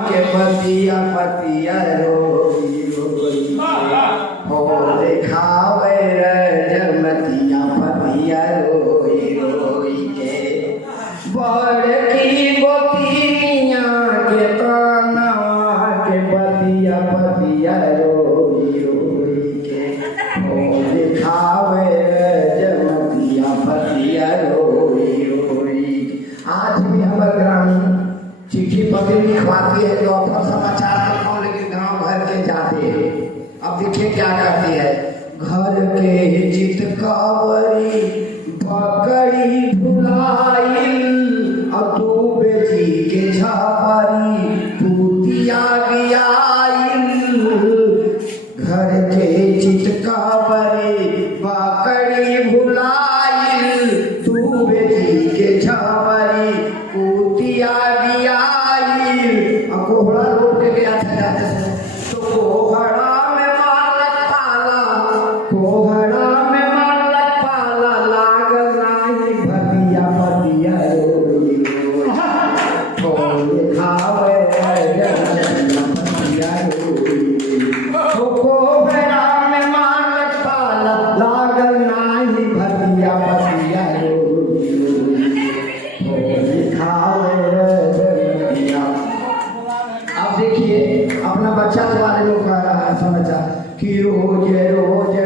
के पतिया पतिया रोई रोई हो दिखावे रजमतिया पतिया रोई रोई के बड़की गोतिया के कानवा के पतिया पतिया रोई रोई के हो दिखावे रजमतिया पतिया रोई रोई। आज भी हमारे ग्रामीण चिट्ठी पत्र लिखवाती है जो अपन समाचार करता हूँ, लेकिन गांव घर के जाते हैं। अब देखिए क्या करती है, घर के चित कावरी बकरी भुलाइल अब तू बेटी के झापरी पूतिया गियाइल। घर के चित कावरी बकरी भुलाइल तू बेटी के झापरी पूतिया कोहड़ा रोक के गया था जाते समय, तो कोहड़ा में मारलक पाला, कोहड़ा में मारलक पाला लागल नाही भतिया पतिया रोई रोई हो खावे पतिया रोई। तो कोहड़ा में मारलक पाला लागल नाही भतिया पतिया रोई रोई हो खावे। अब देखिए अपना बच्चा के बारे में कह रहा है समाचार कि रोज रोज